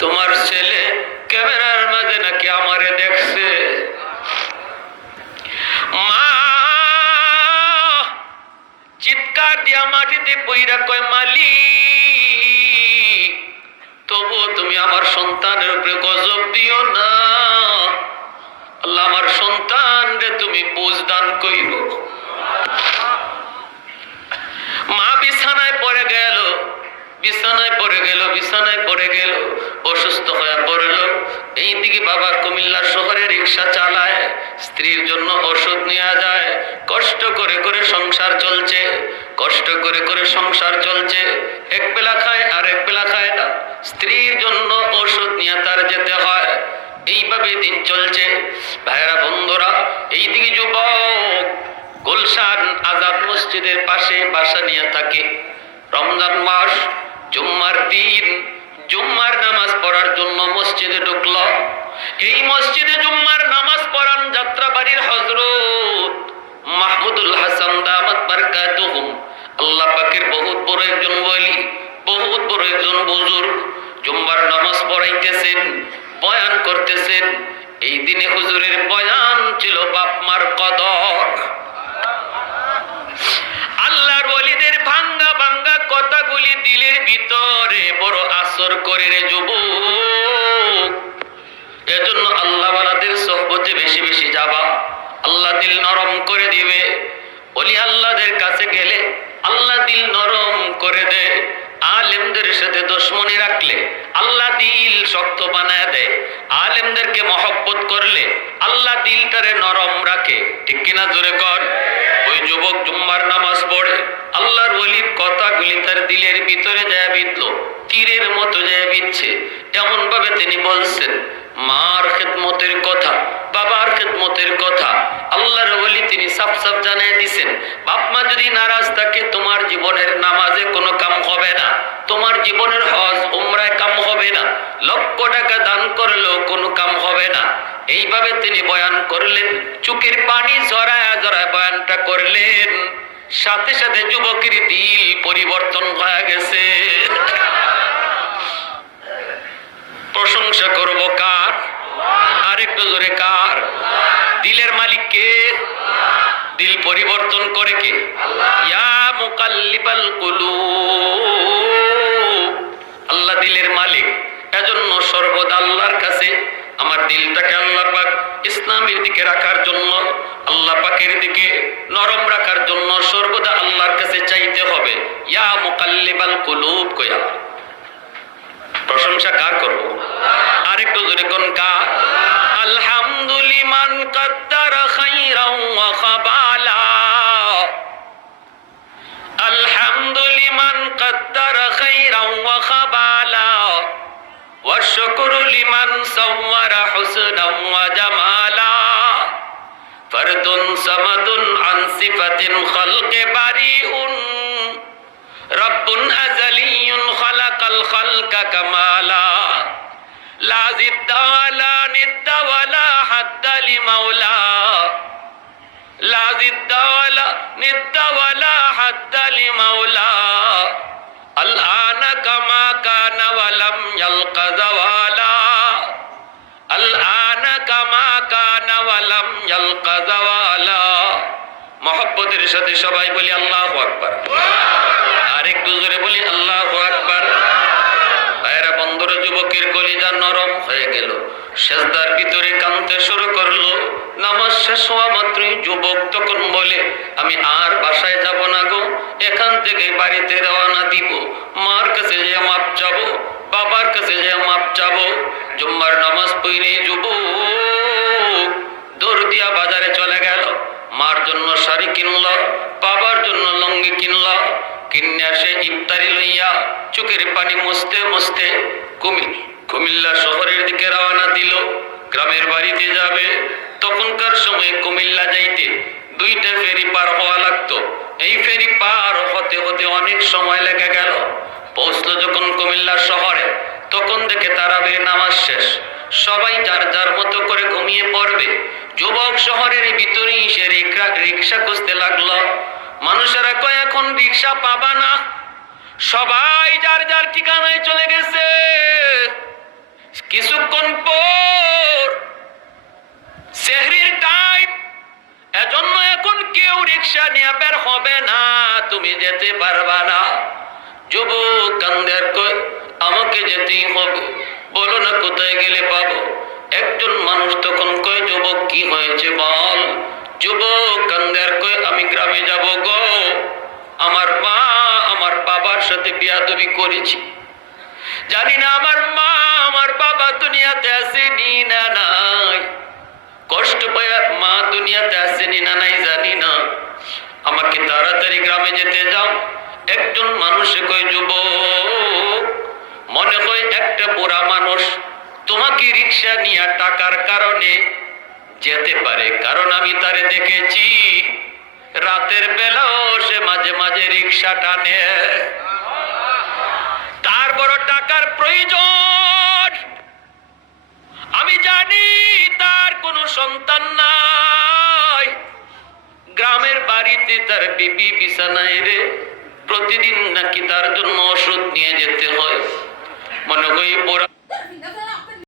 তোমার ছেলে ক্যামেরার মাঝে নাকি আমারে দেখছে। মা চিৎকার দিয়া মাটিতে পইরা কয়, মালিক তবু তুমি আমার সন্তানের উপরে গজব দিও না। আল্লাহ আমার সন্তান রে তুমি বুঝ দান কইরো। মা বিছানায় পড়ে গেল, অসুস্থ হয়ে পড়ল। এইদিকে বাবা কুমিল্লা শহরে রিক্সা চালায়, স্ত্রীর জন্য ওষুধ নিয়ে যায়। কষ্ট করে করে সংসার চলছে, এক বেলা খায় আর এক বেলা খায় না। স্ত্রীর জন্য ওষুধ নিয়ে তার যেতে হয়। এইভাবে দিন চলছে। ভাইরা বন্ধুরা, এইদিকে যুবক গুলশান আজাদ মসজিদের পাশে বাসা নিয়ে থাকে। রমজান মাস, জুম্মার দিন, জুম্মার নামাজ পড়ার জন্য মসজিদে ঢুকল। এই মসজিদে জুম্মার নামাজ পড়ান যাত্রাবাড়ির হযরত মাহমুদুল হাসান দামাত বারকাতুহুম। আল্লাহ পাকের বহুত বড় একজন ওলি, বহুত বড় একজন বুজুর্গ। জুম্মার নামাজ পড়াইতেছেন, বয়ান করতেছেন। এই দিনে হুজুরের বয়ান ছিল বাপ মার কদর। আল্লাহর ওলিদের ভাঙ্গা ভাঙ্গা কথাগুলি দিলের ভিতরে বড় আসর করে রে যুবক। এজন্য আল্লাহ ওয়ালাদের সোহবতে বেশি বেশি যাবা, আল্লাহ দিল নরম করে দিবে। ওলি আল্লাহদের কাছে গেলে আল্লাহ দিল নরম করে দেয়। আলেমদের সাথে দুশমনি রাখলে আল্লাহ দিল শক্ত বানায় দেয়। আলেমদেরকে মহব্বত করলে আল্লাহ দিলটারে নরম রাখে। ঠিক কিনা জোরে কর। ওই যুবক জুম্মার নামাজ পড়ে, আল্লাহর ওলির কথাগুলি তার দিলের ভিতরে যায় বিঁধলো, তীরের মতো যায় বিঁধছে। এমন ভাবে তিনি বলছেন, মার খেদমতের কথা, বাবার খেদমতের কথা আল্লাহর ওলি তিনি সাফ সাফ জানিয়ে দিছেন। বাপ মা যদি নারাজ থাকে, তোমার জীবনের নামাজে কোনো কাম হবে না, তোমার জীবনের হজ উমরায় কাম হবে না, লক্ষ টাকা দান করলেও কোনো কাম হবে না। এইভাবে তিনি বয়ান করলেন, চোখের পানি জড়ায় জড়ায় বয়ানটা করলেন। সাথে সাথে যুবকের দিল পরিবর্তন হয়ে গেছে। প্রশংসা করব কার? আরেকটু জোরে কার? দিলের মালিক কে? দিল পরিবর্তন করে কে? ইয়া মুকাল্লিবাল কুলুব। আল্লাহ দিলের মালিক। এজন্য সর্বদা আল্লাহর কাছে আমার দিলটাকে আল্লাহ পাক ইসলামের দিকে রাখার জন্য, আল্লাহ পাকের দিকে নরম রাখার জন্য সর্বদা আল্লাহর কাছে চাইতে হবে। ইয়া মুকাল্লিবাল কুলুব কয়া। প্রশংসা কার করব? আরেকটু জোরে কোন কার? আলহামদুলিমান কাদ্দারা খাইরাও ওয়া খাবালা। আলহামদুলিমান কাদ্দারা খাইরাও ওয়া খাবালা ওয়া শুকরু লিমান সাওয়ারা হুসনাও ওয়া জামালা। ফারদুন সামাদুন আন সিফাতিন খালকে বারিউন রব্বুন আযালিয়ুন খালাকাল খালকা কামালা। লা জিদ্দা ওয়ালা নিদ্দা ওয়ালা হাদ্দা লিমাওলা। লা জিদ্দা ওয়ালা নিদ্দা ওয়ালা হাদ্দা লিমাওলা। আল আনা কামা কানা ওয়া লাম ইয়ালকা যাওয়ালা। আল আনা কামা কানা ওয়া লাম ইয়ালকা যাওয়ালা। মহব্বতের সাথে সবাই বলি আল্লাহু আকবার। আরেকটু জোরে বলি আল্লাহু আকবার। ভাইরা বন্ধুরা, যুবকের কলিজা নরম হয়ে গেল, সেজদার ভিতরে কাঁদতে শুরু করলো। নামাজ শেষ হওয়া মাত্রই যুবক তখন বলে, আমি আর বাসায় যাব না গো, এখান থেকে বাড়িতে রওনা দিব, মার কাছে যে মাপ চাবো, বাবার কাছে যে মাপ চাবো। জুম্মার নামাজ পড়ে যুবক দৌড় দিয়া বাজারে চলে গেল। মার জন্য শাড়ি কিনল, বাবার জন্য লুঙ্গি কিনল। কিনে আসে ইফতারি লইয়া চোখের পানি মুছতে মুছতে কুমিল্লা শহরের দিকে রওনা দিল। গ্রামের বাড়িতে যাবে। তখনকার সময়ে কুমিল্লা যাইতে 2টা ফেরি পার হওয়া লাগতো। এই ফেরি পার হতে হতে অনেক সময় লেগে গেল। পৌঁছলো যখন কুমিল্লা শহরে, তখন দেখে তারাবির নামাজ শেষ। সবাই যার যার মতো করে ঘুমিয়ে পড়বে। যুবক শহরের ভিতরেই সে রিক্সা খুঁজতে লাগলো। মানুষেরা কয় এখন রিক্সা পাবা না, সবাই যার যার ঠিকানায় চলে গেছে। কিছুক্ষণ পর সেহরির টাইম, এজন্য এখন কেউ রিক্সা নিয়ে বের হবে না, তুমি যেতে পারবা না। যুবক কান্দের কই আমাকে যেতেই হবে, বলো না কোথায় গেলে পাবো। একজন মানুষ তখন কয় যুবক কি হয়েছে বল। যুবক কান্দের কই আমি গ্রামে যাব গো, আমার মা আমার বাবার সাথে বিয়াদবি করেছি, জানি না আমার মা আমার বাবা দুনিয়াতে আসেনি না নাই, কষ্ট পায় মা দুনিয়াতে আসেনি না নাই জানি না, আমাকে তাড়াতাড়ি গ্রামে যেতে যাও। একজন মানুষে কয় যুবক মনে হয় একটা বুড়া মানুষ তোমাকে রিক্সা নিয়ে টাকার কারণে যেতে পারে, কারণ আমি তারে দেখেছি রাতের বেলাও সে মাঝে মাঝে রিক্সা টানে, তার বড় টাকার প্রয়োজন। আমি জানি তার কোনো সন্তান নাই, গ্রামের বাড়িতে তার বিবি বিছানায় রে, প্রতিদিন নাকি তার জন্য ওষুধ নিয়ে যেতে হয়। মনে হয় বুড়া